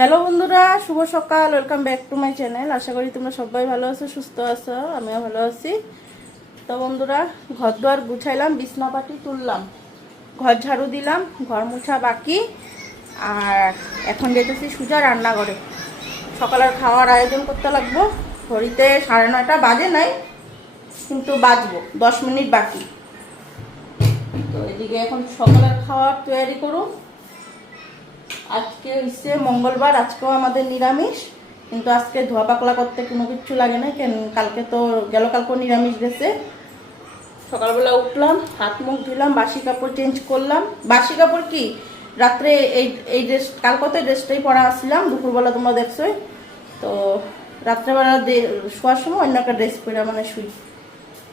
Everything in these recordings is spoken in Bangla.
হ্যালো বন্ধুরা, শুভ সকাল। Welcome back to my channel. আশা করি তোমরা সবাই ভালো আছো, সুস্থ আছো, আমিও ভালো আছি। তো বন্ধুরা, ঘর দুয়ার গুছাইলাম, বিছনাপাটি তুললাম, ঘর ঝাড়ু দিলাম, ঘর মুছা বাকি। আর এখন যেতেছি সোজা রান্নাঘরে। সকালের খাওয়ার আয়োজন করতে লাগবো। ঘড়িতে 9:30 বাজে নাই, কিন্তু বাজবো, 10 মিনিট বাকি। তো এদিকে এখন সকালের খাওয়ার তৈরি করুন। আজকে হচ্ছে মঙ্গলবার, আজকেও আমাদের নিরামিষ, কিন্তু আজকে ধোয়া পাকলা করতে কোনো কিছু লাগে না। কেন, কালকে তো কালকেও নিরামিষ গেছে। সকালবেলা উঠলাম, হাত মুখ ধুলাম, বাসি কাপড় চেঞ্জ করলাম। বাসি কাপড় কি, রাত্রে এই ড্রেস, কালকে ড্রেসটাই পরা আসছিলাম, দুপুরবেলা তোমরা দেখছোই। তো রাত্রেবেলা শোয়ার সময় অন্য একটা ড্রেস পরে মানে শুই।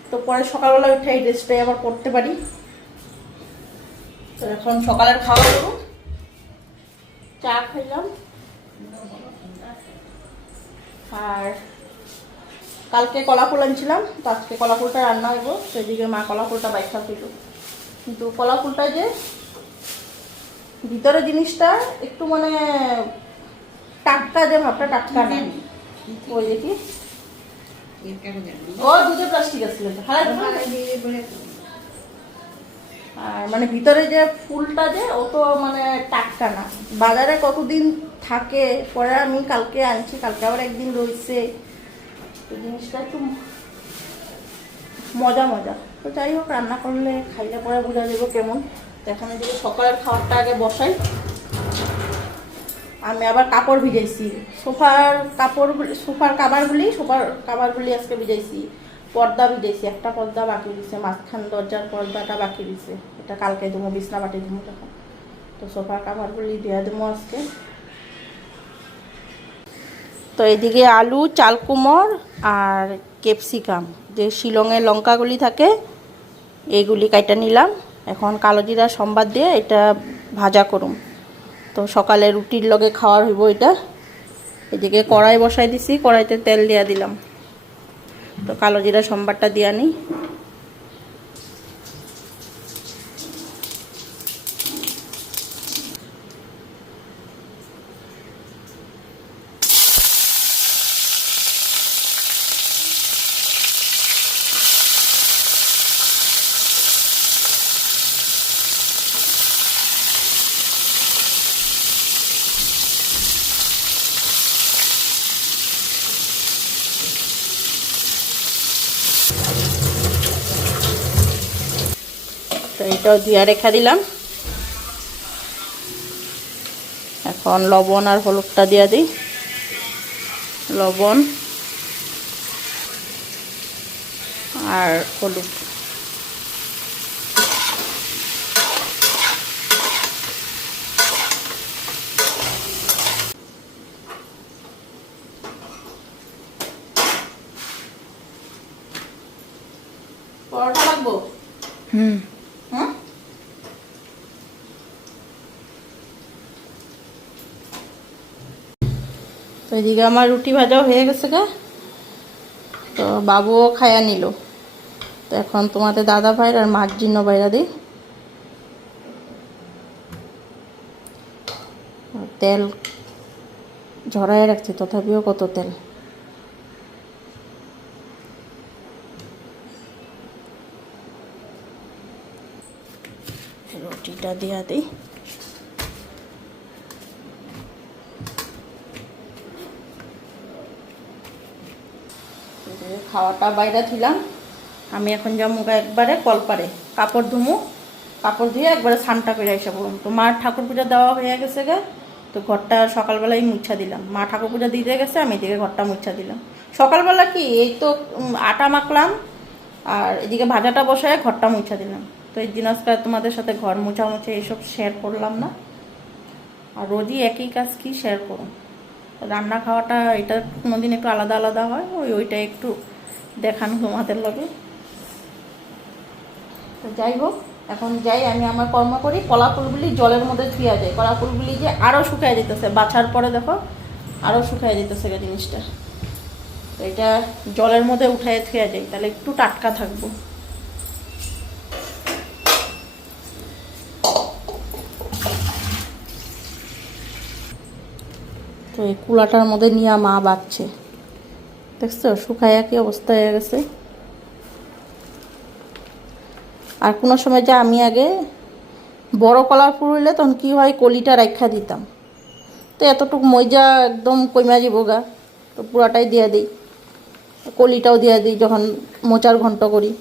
তো পরে সকালবেলা উঠে এই ড্রেসটাই আবার পরতে পারি। তো এখন সকালের খাওয়া করুন। চা খাইলাম। আর কালকে কলা ফুল আনছিলাম, তো আজকে কলা ফুলটা রান্না হইব। সেদিকে মা কলা ফুলটা বাইখা ছিল, কিন্তু কলা ফুলটা যে ভিতরে জিনিসটা একটু মানে টাটকা, যে ভাবটা টাটকা না। ওই দেখি ও দুটো প্লাস্টিক আসছিল। আর মানে ভিতরে যে ফুলটা যে ও তো মানে টাটকা না। বাজারে কতদিন থাকে, পরে আমি কালকে আনছি, কালকে আবার একদিন রয়েছে। তো জিনিসটা একটু মজা মজা। তো যাই হোক, রান্না করলে খাইলে পরে বোঝা যাবে কেমন। তো এখন এদিকে সকালের খাবারটা আগে বসাই। আমি আবার কাপড় ভিজাইছি, সোফার কাভারগুলি আজকে ভিজাইছি। পর্দা ভিজাইছি, একটা পর্দা বাকি দিছে, মাঝখান দরজার পর্দাটা বাকি দিছে। এটা কালকে দেবো, বিছনা বাটি দেবো তখন। তো সোফার কাভারগুলি দিয়ে দেবো আজকে। তো এদিকে আলু, চালকুমড় আর ক্যাপসিকাম, যে শিলংয়ের লঙ্কাগুলি থাকে, এইগুলি কাইটা নিলাম। এখন কালো জিরা সম্বাদ দিয়ে এটা ভাজা করুম। তো সকালে রুটির লগে খাওয়ার হইব এটা। এদিকে কড়াই বসাই দিছি, কড়াইতে তেল দিয়া দিলাম। তো কালো জিরা সম্বাদটা দিয়া নিই। তো এটাও দিয়া রেখা দিলাম। এখন লবণ আর হলুদটা দিয়া দিই। লবণ আর হলুদ। পরোটা লাগবো? হুম। তো এদিকে আমার রুটি ভাজাও হয়ে গেছে গা। তো বাবুও খায়া নিল। তো এখন তোমাদের দাদা ভাইয়ের আর মার জন্য বাইরা দিই। তেল ঝরাই রাখছি, তথাপিও কত তেল। রুটিটা দিয়া দিই। খাওয়াটা বাইরে ছিলাম। আমি এখন যাবো একবারে কলপারে, কাপড় ধুমু। কাপড় ধুয়ে একবারে স্নানটা করে এসে পড়ুন। তো মার ঠাকুর পূজা দেওয়া হয়ে গেছে গে। তো ঘরটা সকালবেলায় মুছা দিলাম। মা ঠাকুর পূজা দিতে গেছে, আমি এদিকে ঘরটা মুছা দিলাম। সকালবেলা কি এই তো আটা মাখলাম, আর এদিকে ভাজাটা বসায় ঘরটা মুছা দিলাম। তো এই দিন আজকে তোমাদের সাথে ঘর মুছামুছি এইসব শেয়ার করলাম না। আর রোজই একই কাজ কি শেয়ার করুন। রান্না খাওয়াটা এটা কোনোদিন একটু আলাদা আলাদা হয়, ওইটা একটু দেখানো তোমাদের লগে। তো যাই হোক, এখন যাই আমি আমার কর্ম করি। কলা ফুলগুলি জলের মধ্যে ধুয়া যায়। কলা ফুলগুলি যে আরও শুকায় যেতেছে, বাছার পরে দেখো আরও শুকায় যেতেছে জিনিসটা। তো এটা জলের মধ্যে উঠায় ধুয়া যায়, তাহলে একটু টাটকা থাকবো। তো এই কুলাটার মধ্যে নিয়ে মা বাঁচছে, দেখছো শুকাইয়া কি অবস্থা হয়ে গেছে। আর কোনো সময় যে আমি আগে বড় কলার ফুল হইলে তখন কি হয় কলিটা রাখা দিতাম, তো এতটুকু মজা একদম কইমা যাব গা, তো পুরাটাই দিয়ে দিই, কলিটাও দিয়ে দিই যখন মোচার ঘন্ট করি।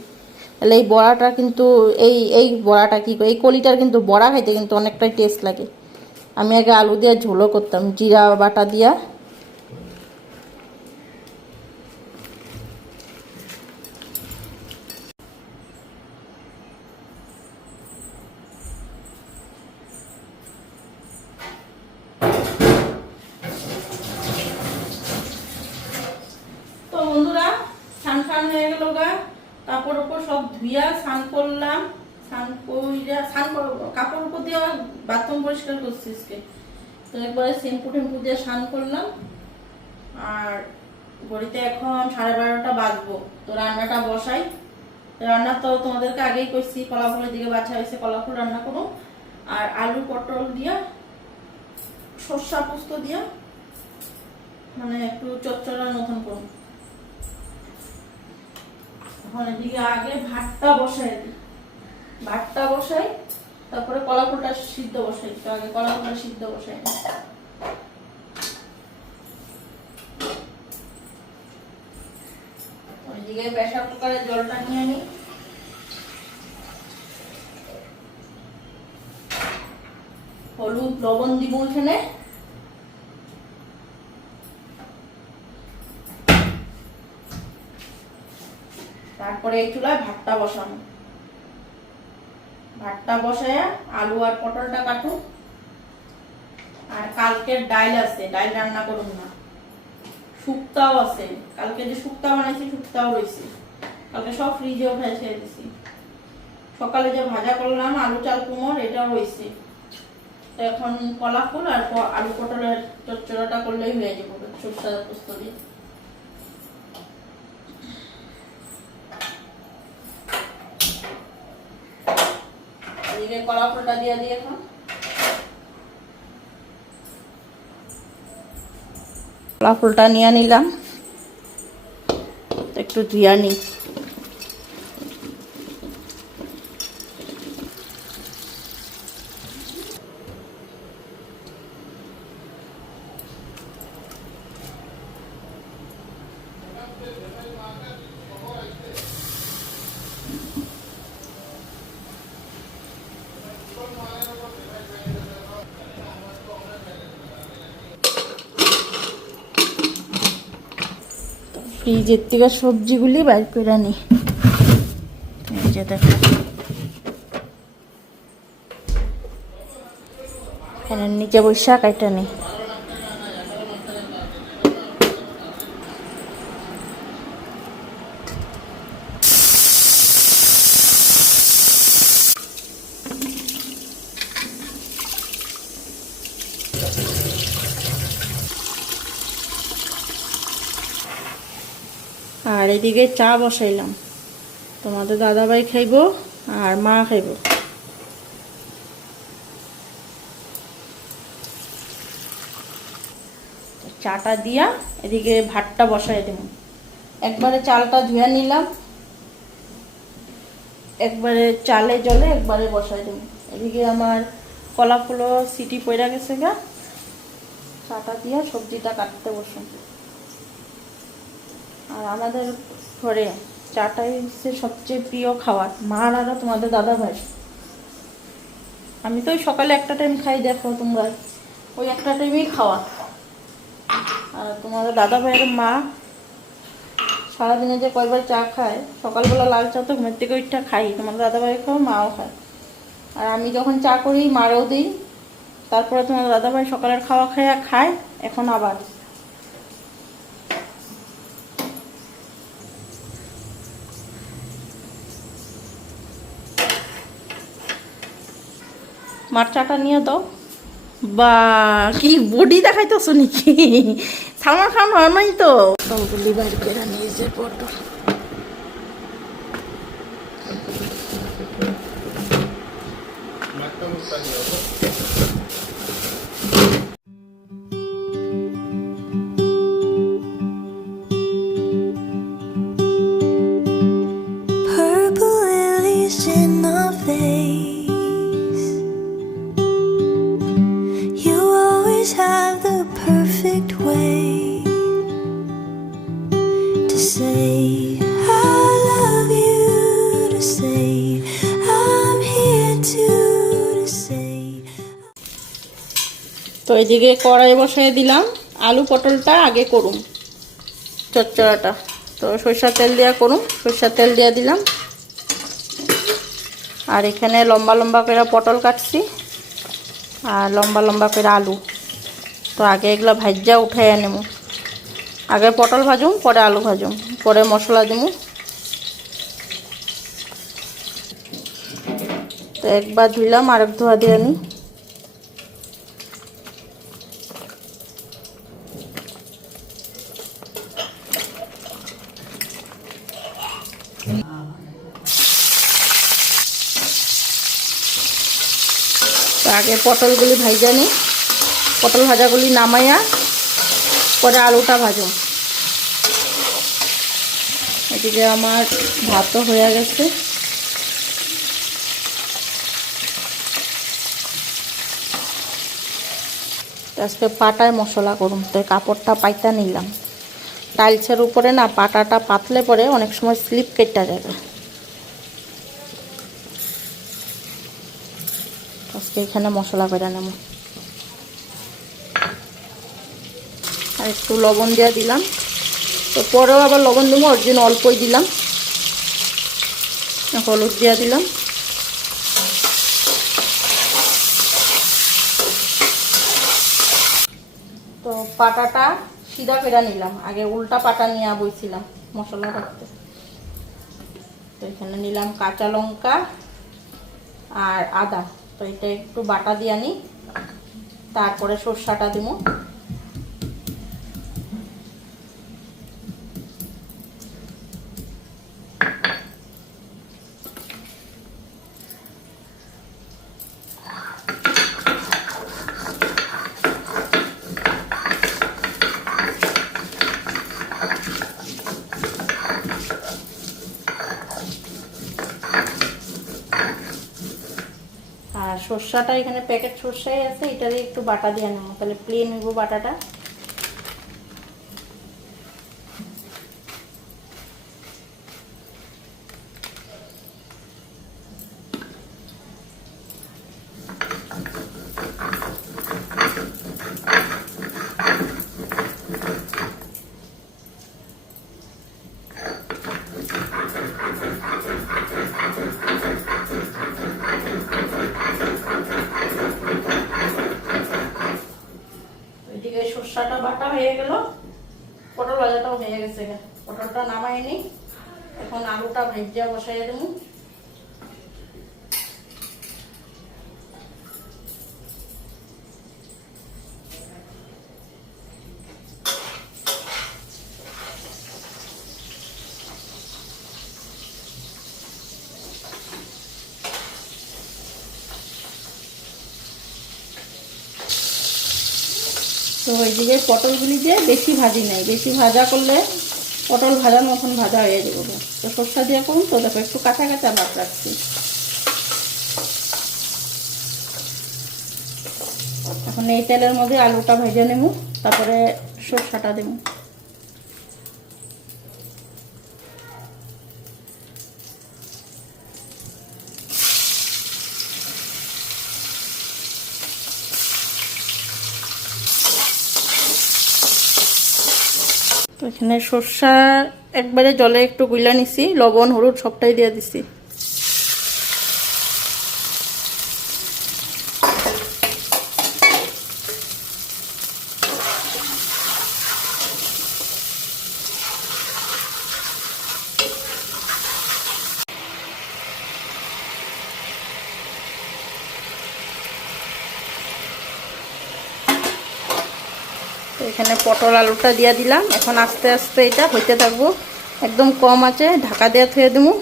তাহলে এই বড়াটা কিন্তু এই বড়াটা কী করে, এই কলিটার কিন্তু বড়া খাইতে কিন্তু অনেকটাই টেস্ট লাগে। আমি আগে আলু দিয়ে ঝোলও করতাম জিরা বাটা দিয়া। তো বন্ধুরা স্নান ফান হয়ে গেল গা, কাপড় উপর সব ধুইয়া স্নান করলাম, কাপড় উপর দিয়ে বাথরুম পরিষ্কার করছি আজকে। তো একবারে শ্যাম্পু টেম্পু দিয়ে স্নান করলাম। আর ঘড়িতে এখন 12:30 বাজবো, তো রান্নাটা বসাই। রান্না তো তোমাদেরকে আগেই কইছি, কলাফুলের দিকে বাছা হয়েছে, কলাফুল রান্না করো। আর আলু পটল দিয়া সর্ষা পোস্ত দিয়া মানে একটু চচ্চড়ার মতন করুন। এখন এদিকে আগে ভাতটা বসাই দিই, ভাতটা বসাই তারপরে কলাফুলটা সিদ্ধ বসাই। তো আগে কলাফুলটা সিদ্ধ বসাই। ওইদিকে প্রেসার কুকারে জলটা নিয়ে নিই। হলুদ লবণ দিব এখানে, তারপরে এই চুলায় ভাতটা বসানো। ভাতটা বসায় আলু আর পটলটা কাটুন। আর কালকের ডাইল আছে, ডাইল রান্না করুন না। শুক্তাও আছে, কালকে যে শুক্তা বানাইছি শুক্তাও রয়েছে, কালকে সব ফ্রিজে উঠে দিছি। সকালে যে ভাজা করলাম আলু চাল কুমড় এটাও রয়েছে। তো এখন কলা ফুল আর আলু পটলের চচ্চড়াটা করলেই হয়ে যাবে সরষে পোস্ত দিয়ে। এদিকে কলা ফুলটা দিয়ে দিই এখন। কলা ফুলটা নিয়ে নিলাম, একটু ধুয়া নিই। ফ্রিজের থেকে সবজিগুলি বাইর করে নি, এই যে দেখো ফ্যানের নিচে বৈশা কাইটা নি। আর এদিকে চা বসাইলাম, তোমাদের দাদাভাই খাইব আর মা খাইব। চাটা দিয়া এদিকে ভাতটা বসাই দেব। একবারে চালটা ধুয়ে নিলাম, একবারে চালে জলে একবারে বসাই দেব। এদিকে আমার কলা ফুলো সিটি পড়া গেছে গা, চাটা দিয়া সবজিটা কাটতে বসুন। আর আমাদের ঘরে চাটাই হচ্ছে সবচেয়ে প্রিয় খাবার, মার আর তোমাদের দাদা ভাই। আমি তো ওই সকালে একটা টাইম খাই, দেখো তোমরা ওই একটা টাইমেই খাওয়া। আর তোমাদের দাদা ভাইয়ের মা সারাদিনে যে কয়বার চা খায়, সকালবেলা লাল চা তো ঘুমের থেকে ওইটা খাই, তোমাদের দাদা ভাই খাও মাও খায়। আর আমি যখন চা করি মারও দিই, তারপরে তোমাদের দাদা ভাই সকালের খাওয়া খায়। এখন আবার মার চাটা নিয়ে দাও। বা কি বডি দেখাইতেছো নাকি, সালমান খান হয় নাই তো। সবগুলি বাইর করে নিয়েছে পটল। তো এদিকে কড়াই বসাই দিলাম, আলু পটলটা আগে করুম চচ্চড়াটা। তো সরষের তেল দিয়া করুম, সরষের তেল দিয়া দিলাম। আর এখানে লম্বা লম্বা করে পটল কাটছি আর লম্বা লম্বা করে আলু। তো আগে এগুলো ভাজ্যা উঠাই নেব, আগে পটল ভাজুম পরে আলু ভাজুম পরে মশলা দিমু। তো একবার ধুইলাম আরেক ধোয়া দিয়ে নিই। তো আগে পটলগুলি ভাজা নিই, পটল ভাজাগুলি নামাইয়া পরে আলুটা ভাজুম। এদিকে আমার ভাতও হয়ে গেছে। আজকে পাটায় মশলা করুম, তো কাপড়টা পাইতা নিলাম। টাইলসের উপরে না পাটাটা পাতলে পরে অনেক সময় স্লিপ কেটে যাবে। আজকে এখানে মশলা করে নেব। আর একটু লবণ দিয়ে দিলাম, তো পরেও আবার লবণ দেবো, ওর জন্য অল্পই দিলাম। হলুদ দিয়ে দিলাম। তো পাটাটা সিধা করে নিলাম, আগে উল্টা পাটা নিয়ে বইছিলাম মশলা রাখতে। তো এখানে নিলাম কাঁচা লঙ্কা আর আদা, তো এটা একটু বাটা দিয়ে নিই, তারপরে সরষাটা দিব। আর সরষাটা এখানে প্যাকেট সরষাই আছে, এটা দিয়ে একটু বাটা দিয়ে নেবো, তাহলে প্লেন নেবো বাটাটা। সরষাটা বাটা হয়ে গেল, পটল ভাজাটাও হয়ে গেছে। পটলটা নামাই নি, এখন আলুটা ভেজা বসাই দেব। তো ওইদিকে পটলগুলি দিয়ে বেশি ভাজি নাই, বেশি ভাজা করলে পটল ভাজার মতন ভাজা হয়ে যাবে। তো সরষা দিয়ে করুন, তো দেখো একটু কাঁচা কাঁচা ভাব রাখছি। এখন এই তেলের মধ্যে আলুটা ভেজে নেব, তারপরে সরষাটা দেব। এখানে সরষা একবারে জলে একটু গুলা নিছি, লবণ হলুদ সবটাই দিয়ে দিছি। এখানে পটল আলুটা দিয়ে দিলাম, এখন আস্তে আস্তে এটা হইতে থাকবো, একদম কম আছে ঢাকা দিয়ে থুয়ে দেবো।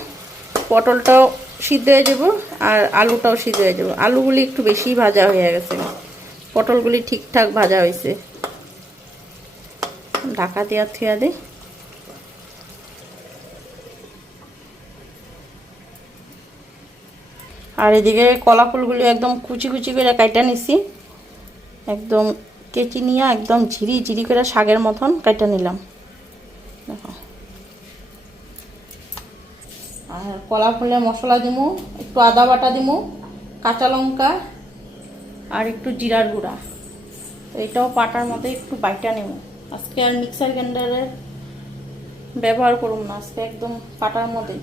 পটলটাও সিদ্ধ হয়ে যাব আর আলুটাও সিদ্ধ হয়ে যাব। আলুগুলি একটু বেশি ভাজা হয়ে গেছে, পটলগুলি ঠিকঠাক ভাজা হয়েছে। ঢাকা দিয়ে থুয়ে দিই। আর এদিকে কলা ফুলগুলি একদম কুচি কুচি করে কাটা নিছি, একদম কেচি নিয়ে একদম ঝিরি ঝিরি করে শাকের মতন কাটা নিলাম। দেখো, আর কলা ফুলে মশলা দিমু, একটু আদা বাটা দিমু, কাঁচা লঙ্কা আর একটু জিরার গুঁড়া, তো এটাও পাটার মধ্যে একটু বাইটা নেব। আজকে আর মিক্সার গ্রাইন্ডারের ব্যবহার করুন না, আজকে একদম পাটার মধ্যে।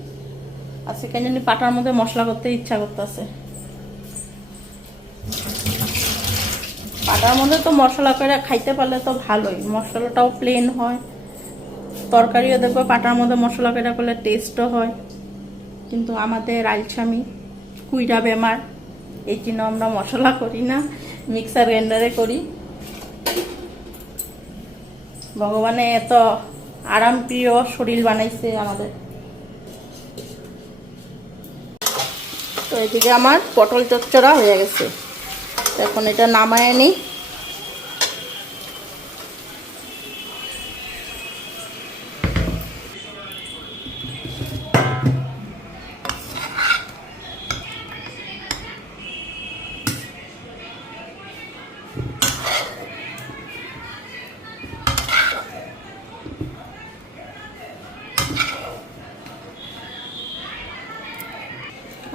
আজকে কেন জানি পাটার মধ্যে মশলা করতে ইচ্ছা করতেছে। পাটার মধ্যে তো মশলা করে খাইতে পারলে তো ভালোই, মশলাটাও প্লেন হয়, তরকারিও দেখবো পাটার মধ্যে মশলা করে করলে টেস্টও হয়। কিন্তু আমাদের আলসামি কুইরা বেমার, এই জন্য আমরা মশলা করি না, মিক্সার গ্রাইন্ডারে করি। ভগবানে এত আরাম প্রিয় শরীর বানাইছে আমাদের। তো এদিকে আমার পটল চচ্চড়া হয়ে গেছে, এখন এটা নামায় নিই।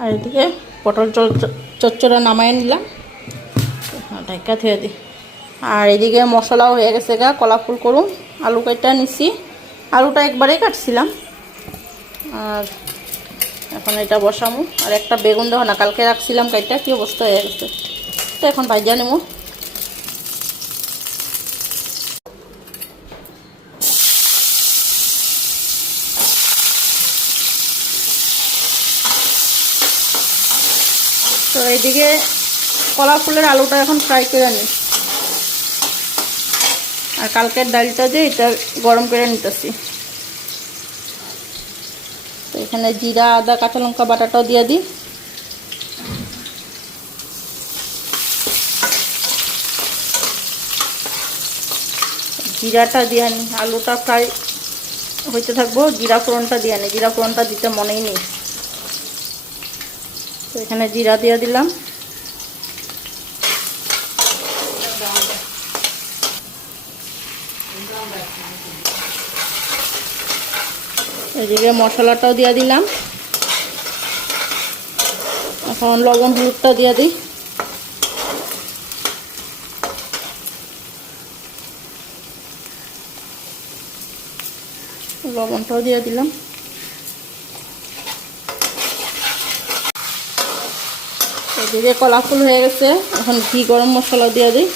আর এদিকে পটল চচ্চড়া নামায় নিলাম, ঢাকা থেকে দিই। আর এদিকে মশলাও হয়ে গেছে গা, কলা ফুল করুন। আলু কাটা নিছি, আলুটা একবারেই কাটছিলাম। আর এখন এটা বসামু। আর একটা বেগুন দেখো না, কালকে রাখছিলাম কাইটা, কি অবস্থা হয়ে গেছে। তো এখন ভাজা নেবো। তো এইদিকে কলা ফুলের আলুটা এখন ফ্রাই করে নিই। আর কালকের ডালটা দিয়ে এটা গরম করে নিতেছি। তো এখানে জিরা, আদা, কাঁচা লঙ্কা বাটাটাও দিয়ে দিই। জিরাটা দিয়ে নিই, আলুটা ফ্রাই হইতে থাকবো। জিরা ফোড়নটা দিয়ে নিই, জিরা ফোড়নটা দিতে মনেই নেই। তো এখানে জিরা দিয়ে দিলাম। এদিকে মশলাটাও দিয়ে দিলাম। এখন লবণ হলুদটা দিয়ে দিই। লবণটাও দিয়ে দিলাম। এদিকে কলা ফুল হয়ে গেছে, এখন ঘি গরম মশলা দিয়ে দিই।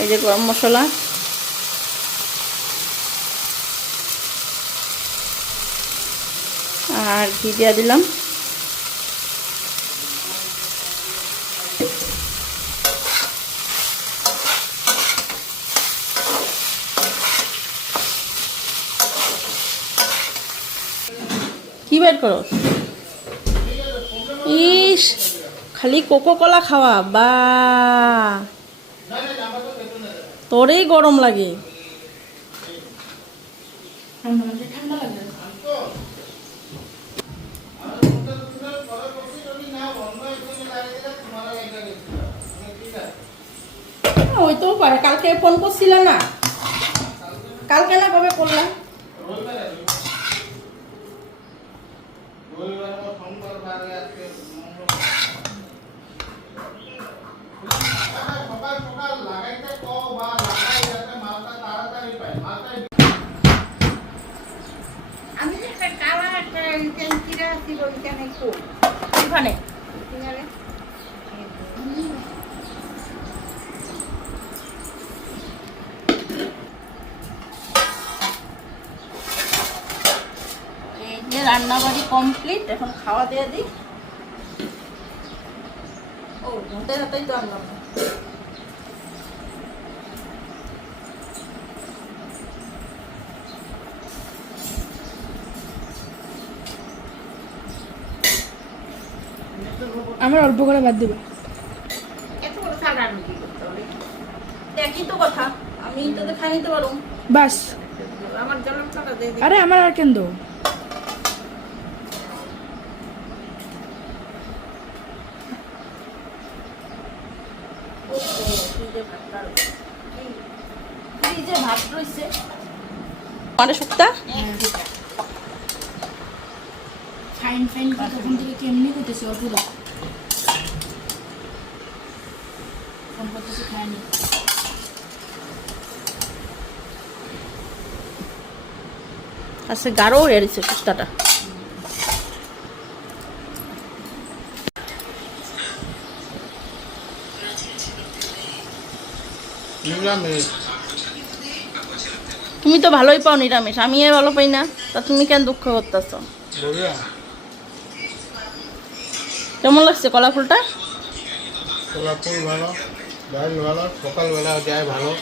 এই যে গরম মশলা, আর ঘি দিয়ে দিলাম। কি বের করো? ইস, খালি কোকো কোলা খাওয়া, বা তোরেই গরম লাগে। হইতেও পারে, কালকে ফোন করছিল না? কালকে না কবে করলাম? ওখানে রান্নাবাড়ি কমপ্লিট, এখন খাওয়া দিয়ে দিই। ও হাতে হাতেই তো আনলাম। আমার অল্প করে বাদ দিবা। একই তো কথা, আমি তো খাই নিতে পারো বাস। আরে আমার আর কেন দো। ভাত রয়েছে মানে শুক্তা ফাইন ফাইন তখন থেকে কেমনি করতেছে অপুরা। ফোন করতেছি খায়নি। আচ্ছা গাঢ় হয়ে গেছে সুস্টাটা। নিরামিষ। তুমি তো ভালোই পাও নিরামিষ, আমি এ ভালো পাই না, তা তুমি কেন দুঃখ করতেছ? বড়িয়া কেমন লাগছে কলা ফুলটা? কলা ফুল ভালো, ডাল ভালো, সকালবেলা যায় ভালো।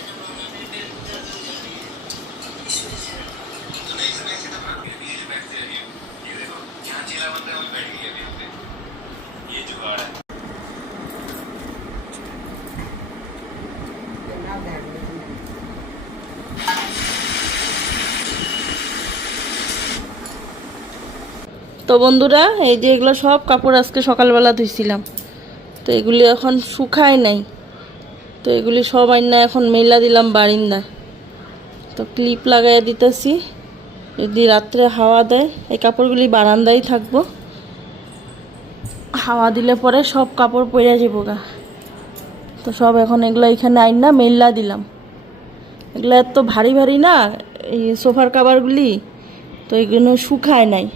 তো বন্ধুরা, এই যে এগুলো সব কাপড় আজকে সকালবেলা ধুইছিলাম, তো এগুলি এখন শুকায় নাই। তো এগুলি সব আইনা এখন মেলা দিলাম বারিন্দায়। তো ক্লিপ লাগাইয়া দিতেছি, যদি রাত্রে হাওয়া দেয় এই কাপড়গুলি বারান্দায় থাকবো, হাওয়া দিলে পরে সব কাপড় পরে যাবো গা। তো সব এখন এগুলো এখানে আইনা মেলা দিলাম। এগুলো এত ভারী ভারী না এই সোফার কাভারগুলি, তো এগুলো শুকায় নাই।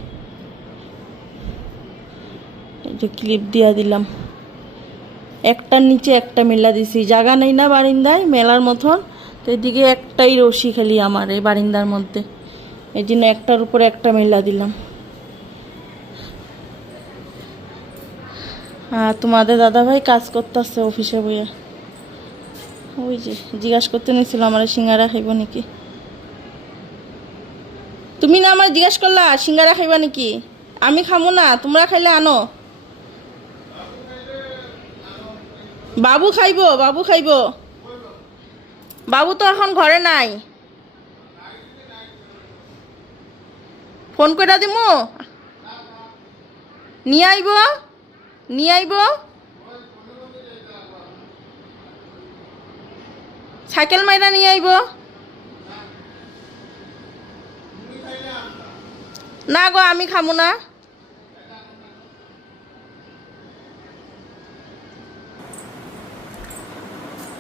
এই যে ক্লিপ দিয়া দিলাম, একটার নিচে একটা মেলা দিছি, জায়গা নেই না বারিন্দায় মেলার মতন। তো এদিকে একটাই রশি খালি আমার এই বারিন্দার মধ্যে, এই জন্য একটার উপরে একটা মেলা দিলাম। তোমাদের দাদাভাই কাজ করতেছে অফিসে বইয়া। ওই যে জিজ্ঞাসা করতে নিয়েছিল আমার সিঙ্গারা খাইব নাকি। তুমি না আমার জিজ্ঞাসা করলা সিঙ্গারা খাইবা নাকি? আমি খামো না, তোমরা খাইলে আনো। বাবু খাইব, বাবু খাইব। বাবু তো এখন ঘরে নাই, ফোন করে দিমু, নিয়ে আইব, নিয়ে আইব। সাইকেল মাইরা নিয়ে আইব। না গো আমি খামু না।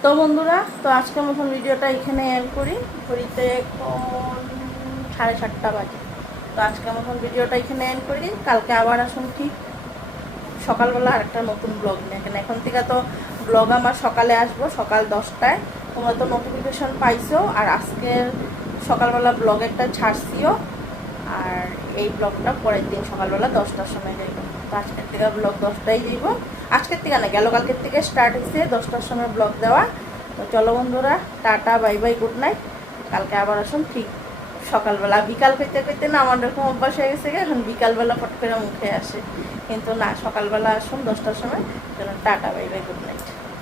তো বন্ধুরা, তো আজকের মতন ভিডিওটা এখানে এন্ড করি। ঘড়িতে এখন 7:30 বাজে। তো আজকের মতন ভিডিওটা এখানে এন্ড করি। কালকে আবার আসুন ঠিক সকালবেলা আরেকটা নতুন ব্লগ নিয়ে। এখন থেকে তো ব্লগ আমার সকালে আসবো, সকাল 10টায়। তোমরা তো নোটিফিকেশন পাইছো, আর আজকের সকালবেলা ব্লগেরটা ছাড়ছিও, আর এই ব্লগটা পরের দিন সকালবেলা 10টার সময় যাইব। তো আজকের থেকে ব্লগ 10টায় যাইব। আজকের থেকে না, গেল কালকের থেকে স্টার্ট হয়েছে 10টার সময় ব্লগ দেওয়া। তো চলো বন্ধুরা, tata, bye bye, good night. কালকে আবার আসুন ঠিক সকালবেলা। বিকাল পেতে পেতে না আমার এরকম অভ্যাস হয়ে গেছে, এখন বিকালবেলা ফট করে মুখে আসে, কিন্তু না, সকালবেলা আসুন 10টার সময়। Tata, bye bye, good night.